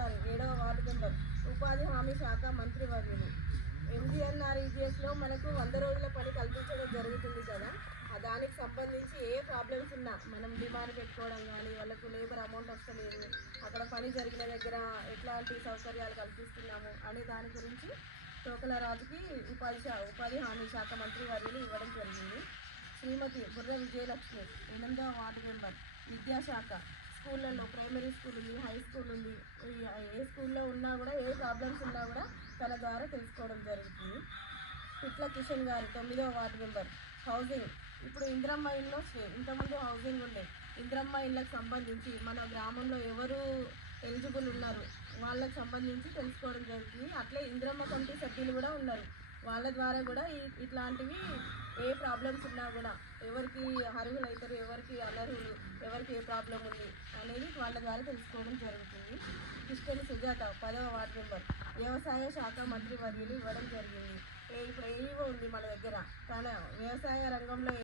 గారు 7వ ward member, ఉపాధి హామీ శాఖ మంత్రి వర్యులు. MGNREGSలో మనకు 100 రోజుల పని కల్పించడం జరుగుతుంది కదా. దానికి సంబంధించి ఏ ప్రాబ్లమ్స్ ఉన్నా మనం డిమాండ్ పెట్టుకోవడం కానీ, వాళ్ళకు లేబర్ అమౌంట్ వస్తలేదు, అక్కడ పని జరిగిన దగ్గర ఎట్లాంటి సౌకర్యాలు కల్పిస్తున్నాము అనే దాని గురించి తోకల రాజుకి ఉపాధి హామీ శాఖ మంత్రి వర్యులు ఇవ్వడం జరిగింది. శ్రీమతి బుర్ర విజయలక్ష్మి 8వ వార్డు మెంబర్, విద్యాశాఖ, స్కూళ్ళల్లో ప్రైమరీ స్కూల్ ఉంది, హై స్కూల్ ఉంది, ఏ స్కూల్లో ఉన్నా కూడా ఏ ప్రాబ్లమ్స్ ఉన్నా కూడా తన ద్వారా తెలుసుకోవడం జరుగుతుంది. పిట్ల కిషన్ గారు 9వ వార్డు మెంబర్, హౌసింగ్. ఇప్పుడు ఇందిరమ్మ ఇళ్ళు వస్తాయి, ఇంతకుముందు హౌసింగ్ ఉండే ఇందిరమ్మ ఇళ్ళకి సంబంధించి మన గ్రామంలో ఎవరు ఎలిజిబుల్ ఉన్నారు వాళ్ళకి సంబంధించి తెలుసుకోవడం జరుగుతుంది. అట్లే ఇందిరమ్మ కమిటీ సభ్యులు కూడా ఉన్నారు, వాళ్ళ ద్వారా కూడా ఇట్లాంటివి ఏ ప్రాబ్లమ్స్ ఉన్నా కూడా ఎవరికి అర్హులు అవుతారు, ఎవరికి అనర్హులు, ఎవరికి ఏ ప్రాబ్లం ఉంది అనేది వాళ్ళ ద్వారా తెలుసుకోవడం జరుగుతుంది. కిష్టని సుజాత 10వ వార్డు మెంబర్, వ్యవసాయ శాఖ మంత్రి వర్యులు ఇవ్వడం జరిగింది. ఇప్పుడు ఏఈఓ ఉంది మన దగ్గర, తన వ్యవసాయ రంగంలో